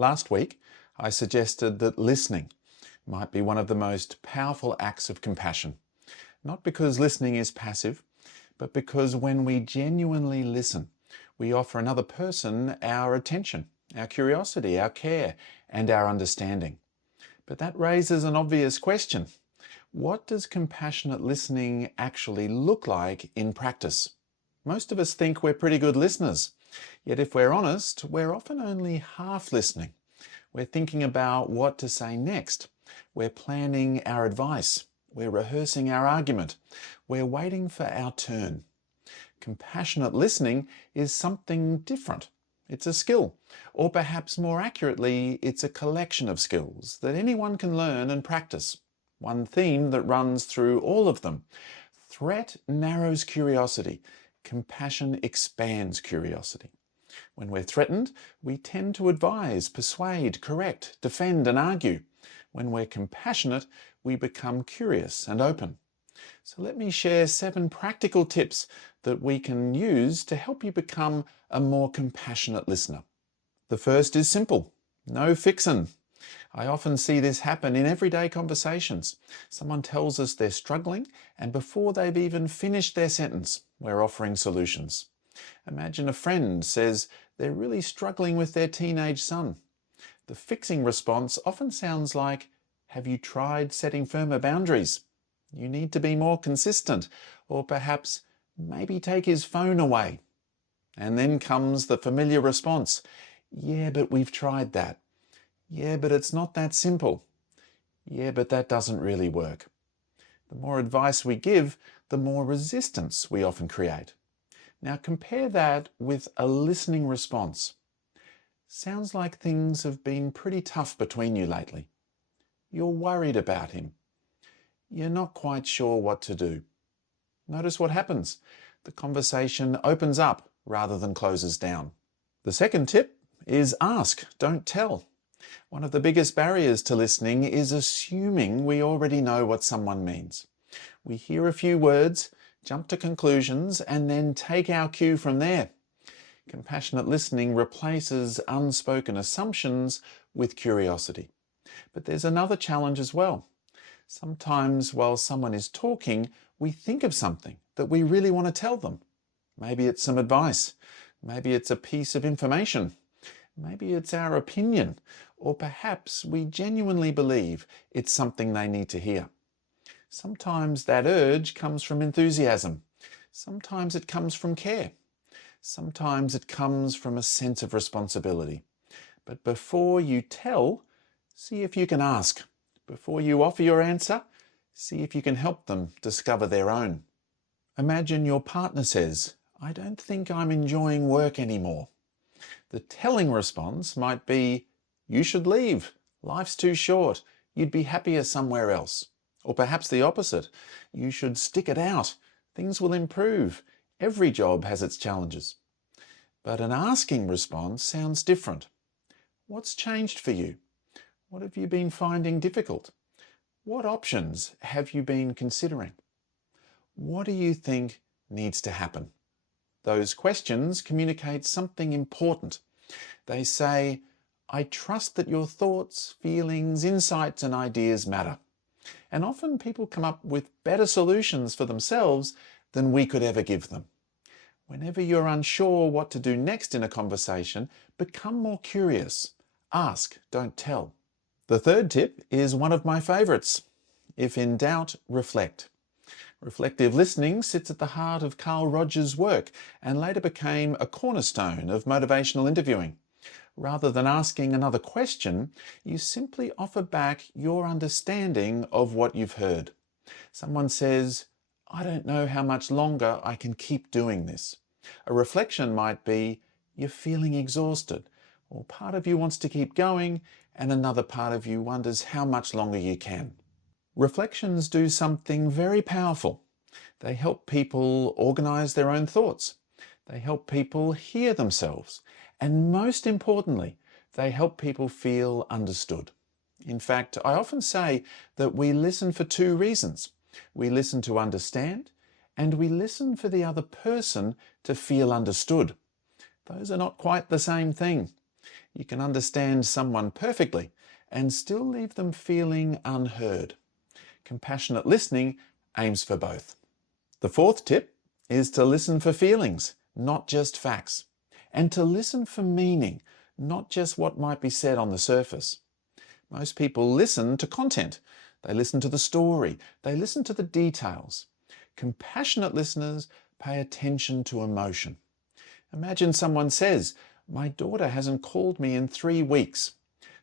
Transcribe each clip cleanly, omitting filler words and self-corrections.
Last week, I suggested that listening might be one of the most powerful acts of compassion. Not because listening is passive, but because when we genuinely listen, we offer another person our attention, our curiosity, our care, and our understanding. But that raises an obvious question. What does compassionate listening actually look like in practice? Most of us think we're pretty good listeners, yet if we're honest, we're often only half listening. We're thinking about what to say next. We're planning our advice. We're rehearsing our argument. We're waiting for our turn. Compassionate listening is something different. It's a skill, or perhaps more accurately, it's a collection of skills that anyone can learn and practice. One theme that runs through all of them. Threat narrows curiosity. Compassion expands curiosity. When we're threatened, we tend to advise, persuade, correct, defend, and argue. When we're compassionate, we become curious and open. So let me share 7 practical tips that we can use to help you become a more compassionate listener. The first is simple. No fixin'. I often see this happen in everyday conversations. Someone tells us they're struggling, and before they've even finished their sentence, we're offering solutions. Imagine a friend says they're really struggling with their teenage son. The fixing response often sounds like, "Have you tried setting firmer boundaries? You need to be more consistent," or perhaps, "Maybe take his phone away." And then comes the familiar response, "Yeah, but we've tried that. Yeah, but it's not that simple. Yeah, but that doesn't really work." The more advice we give, the more resistance we often create. Now compare that with a listening response. "Sounds like things have been pretty tough between you lately. You're worried about him. You're not quite sure what to do." Notice what happens. The conversation opens up rather than closes down. The second tip is ask, don't tell. One of the biggest barriers to listening is assuming we already know what someone means. We hear a few words, jump to conclusions, and then take our cue from there. Compassionate listening replaces unspoken assumptions with curiosity. But there's another challenge as well. Sometimes while someone is talking, we think of something that we really want to tell them. Maybe it's some advice. Maybe it's a piece of information. Maybe it's our opinion. Or perhaps we genuinely believe it's something they need to hear. Sometimes that urge comes from enthusiasm. Sometimes it comes from care. Sometimes it comes from a sense of responsibility. But before you tell, see if you can ask. Before you offer your answer, see if you can help them discover their own. Imagine your partner says, "I don't think I'm enjoying work anymore." The telling response might be, "You should leave. Life's too short. You'd be happier somewhere else." Or perhaps the opposite. "You should stick it out. Things will improve. Every job has its challenges." But an asking response sounds different. What's changed for you? What have you been finding difficult? What options have you been considering? What do you think needs to happen? Those questions communicate something important. They say, "I trust that your thoughts, feelings, insights, and ideas matter." And often people come up with better solutions for themselves than we could ever give them. Whenever you're unsure what to do next in a conversation, become more curious. Ask, don't tell. The third tip is one of my favorites. If in doubt, reflect. Reflective listening sits at the heart of Carl Rogers' work and later became a cornerstone of motivational interviewing. Rather than asking another question, you simply offer back your understanding of what you've heard. Someone says, "I don't know how much longer I can keep doing this." A reflection might be, "You're feeling exhausted," or part of you wants to keep going, and another part of you wonders how much longer you can. Reflections do something very powerful. They help people organize their own thoughts. They help people hear themselves. And most importantly, they help people feel understood. In fact, I often say that we listen for 2 reasons. We listen to understand, and we listen for the other person to feel understood. Those are not quite the same thing. You can understand someone perfectly and still leave them feeling unheard. Compassionate listening aims for both. The fourth tip is to listen for feelings, not just facts, and to listen for meaning, not just what might be said on the surface. Most people listen to content. They listen to the story. They listen to the details. Compassionate listeners pay attention to emotion. Imagine someone says, "My daughter hasn't called me in 3 weeks."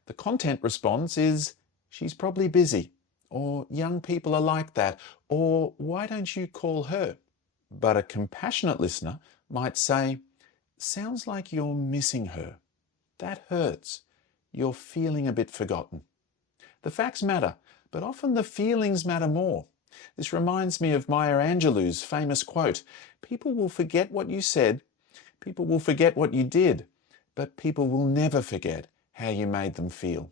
The content response is, "She's probably busy," or "Young people are like that," or "Why don't you call her?" But a compassionate listener might say, "Sounds like you're missing her. That hurts. You're feeling a bit forgotten." The facts matter, but often the feelings matter more. This reminds me of Maya Angelou's famous quote, "People will forget what you said, people will forget what you did, but people will never forget how you made them feel."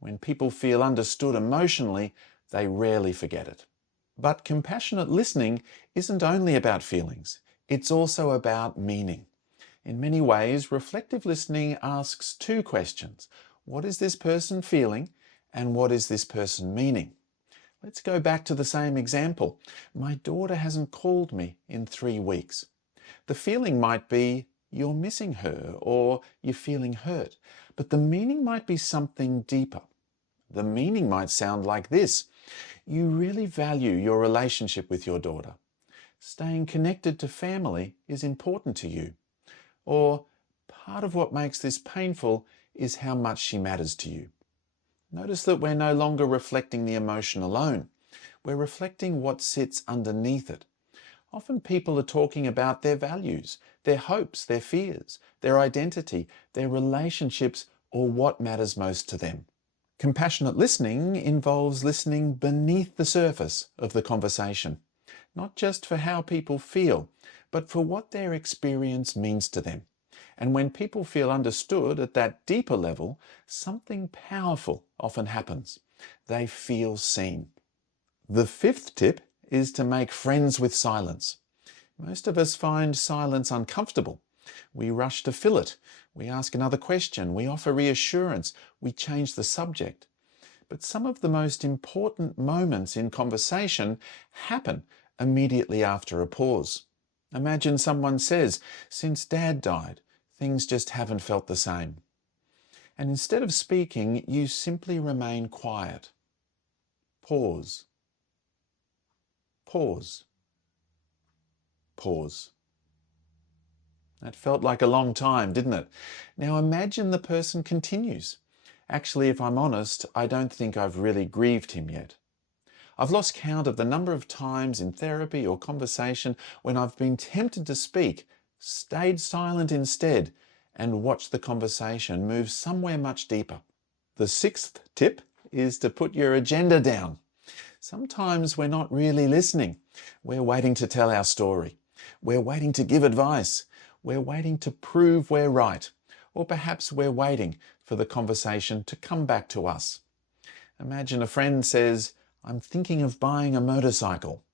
When people feel understood emotionally, they rarely forget it. But compassionate listening isn't only about feelings, it's also about meaning. In many ways, reflective listening asks 2 questions. What is this person feeling, and what is this person meaning? Let's go back to the same example. My daughter hasn't called me in 3 weeks. The feeling might be you're missing her or you're feeling hurt, but the meaning might be something deeper. The meaning might sound like this: you really value your relationship with your daughter. Staying connected to family is important to you. Or part of what makes this painful is how much she matters to you. Notice that we're no longer reflecting the emotion alone. We're reflecting what sits underneath it. Often people are talking about their values, their hopes, their fears, their identity, their relationships, or what matters most to them. Compassionate listening involves listening beneath the surface of the conversation, not just for how people feel, but for what their experience means to them. And when people feel understood at that deeper level, something powerful often happens. They feel seen. The 5th tip is to make friends with silence. Most of us find silence uncomfortable. We rush to fill it. We ask another question. We offer reassurance. We change the subject. But some of the most important moments in conversation happen immediately after a pause. Imagine someone says, "Since Dad died, things just haven't felt the same." And instead of speaking, you simply remain quiet. Pause. Pause. Pause. That felt like a long time, didn't it? Now imagine the person continues. "Actually, if I'm honest, I don't think I've really grieved him yet." I've lost count of the number of times in therapy or conversation when I've been tempted to speak, stayed silent instead, and watched the conversation move somewhere much deeper. The 6th tip is to put your agenda down. Sometimes we're not really listening. We're waiting to tell our story. We're waiting to give advice. We're waiting to prove we're right. Or perhaps we're waiting for the conversation to come back to us. Imagine a friend says, "I'm thinking of buying a motorcycle."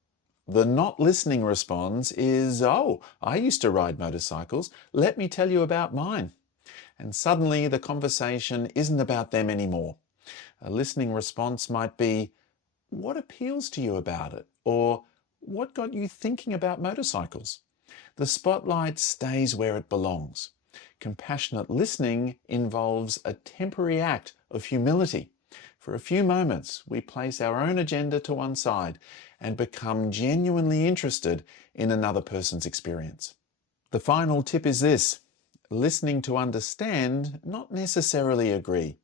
The not listening response is, "Oh, I used to ride motorcycles. Let me tell you about mine." And suddenly the conversation isn't about them anymore. A listening response might be, "What appeals to you about it?" Or "What got you thinking about motorcycles?" The spotlight stays where it belongs. Compassionate listening involves a temporary act of humility. For a few moments, we place our own agenda to one side and become genuinely interested in another person's experience. The final tip is this: listening to understand, not necessarily agree.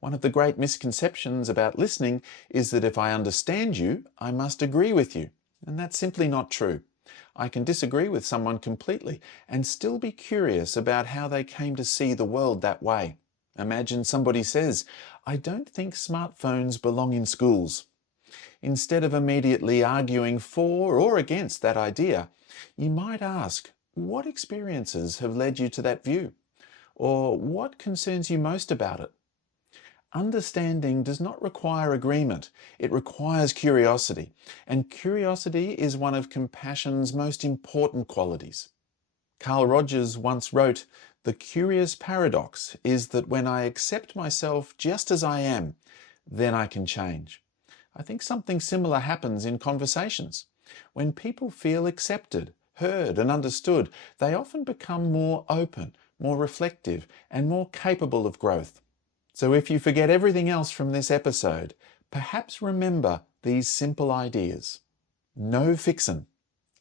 One of the great misconceptions about listening is that if I understand you, I must agree with you. And that's simply not true. I can disagree with someone completely and still be curious about how they came to see the world that way. Imagine somebody says, "I don't think smartphones belong in schools." Instead of immediately arguing for or against that idea, you might ask, what experiences have led you to that view? Or what concerns you most about it? Understanding does not require agreement. It requires curiosity. And curiosity is one of compassion's most important qualities. Carl Rogers once wrote, The curious paradox is that when I accept myself just as I am, then I can change. I think something similar happens in conversations. When people feel accepted, heard and understood, they often become more open, more reflective and more capable of growth. So if you forget everything else from this episode, perhaps remember these simple ideas. No fixin'.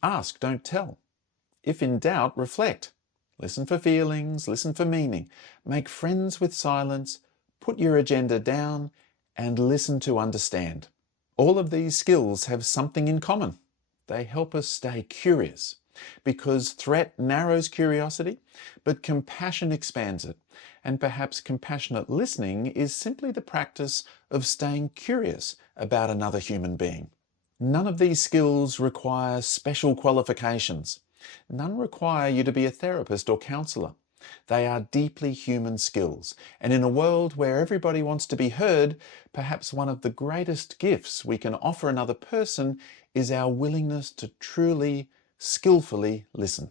Ask, don't tell. If in doubt, reflect. Listen for feelings, listen for meaning. Make friends with silence, put your agenda down, and listen to understand. All of these skills have something in common. They help us stay curious, because threat narrows curiosity, but compassion expands it. And perhaps compassionate listening is simply the practice of staying curious about another human being. None of these skills require special qualifications. None require you to be a therapist or counsellor. They are deeply human skills, and in a world where everybody wants to be heard, perhaps one of the greatest gifts we can offer another person is our willingness to truly, skillfully listen.